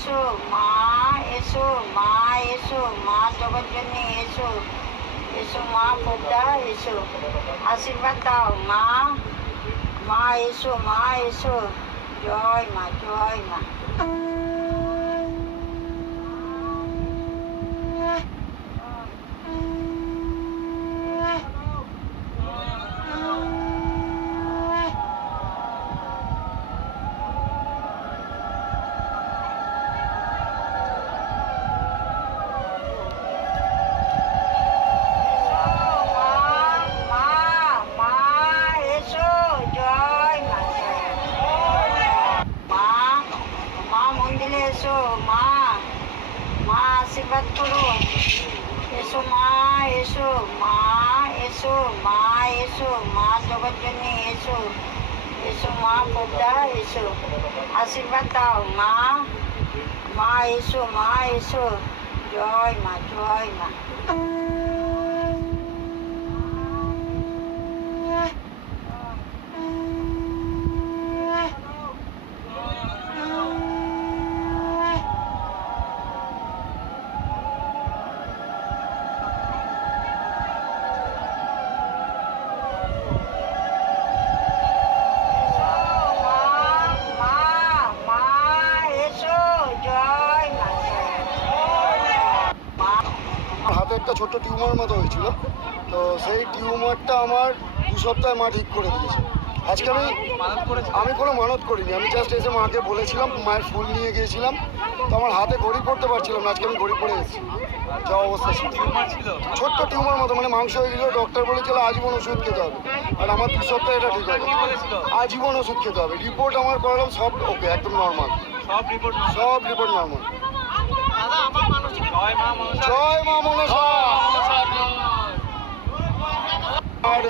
এসো মা, এসো মা, এসো মা জগৎজননী, এসো এসো মা খোকদা, এসো আশীর্বাদ দাও মা, মা এসো, মা এসো, জয় মা, জয় মা। এসো মা, মা আশীর্বাদ করো, এসো মা, এসো মা, এসো মা, এসো মা জগৎজননী, এসো এসো মা খোকদা, এসো আশীর্বাদ দাও মা, মা এসো, মা এসো, জয় মা, জয় মা। হাতে একটা ছোট্ট টিউমার মতো হয়েছিল, তো সেই টিউমারটা আমার 2 সপ্তাহে মা ঠিক করে দিয়েছে। আজকে আমি কোনো মানত করিনি, আমি জাস্ট এসে মাকে বলেছিলাম, মায়ের ফুল নিয়ে গিয়েছিলাম, তো আমার হাতে ঘড়ি পড়তে পারছিলাম না, আজকে আমি ঘড়ি পড়ে এসেছি। যা অবস্থা ছিল, ছোট্ট টিউমার মতো, মানে মাংস হয়ে গেছিল, ডক্টর বলেছিল আজীবন ওষুধ খেতে হবে, আর আমার 2 সপ্তাহে এটা ঠিক হবে, আজীবন ওষুধ খেতে হবে। রিপোর্ট আমার করালাম, সব ওকে, একদম নর্মাল, সব রিপোর্ট নর্মাল। জয় মা মনসা। আর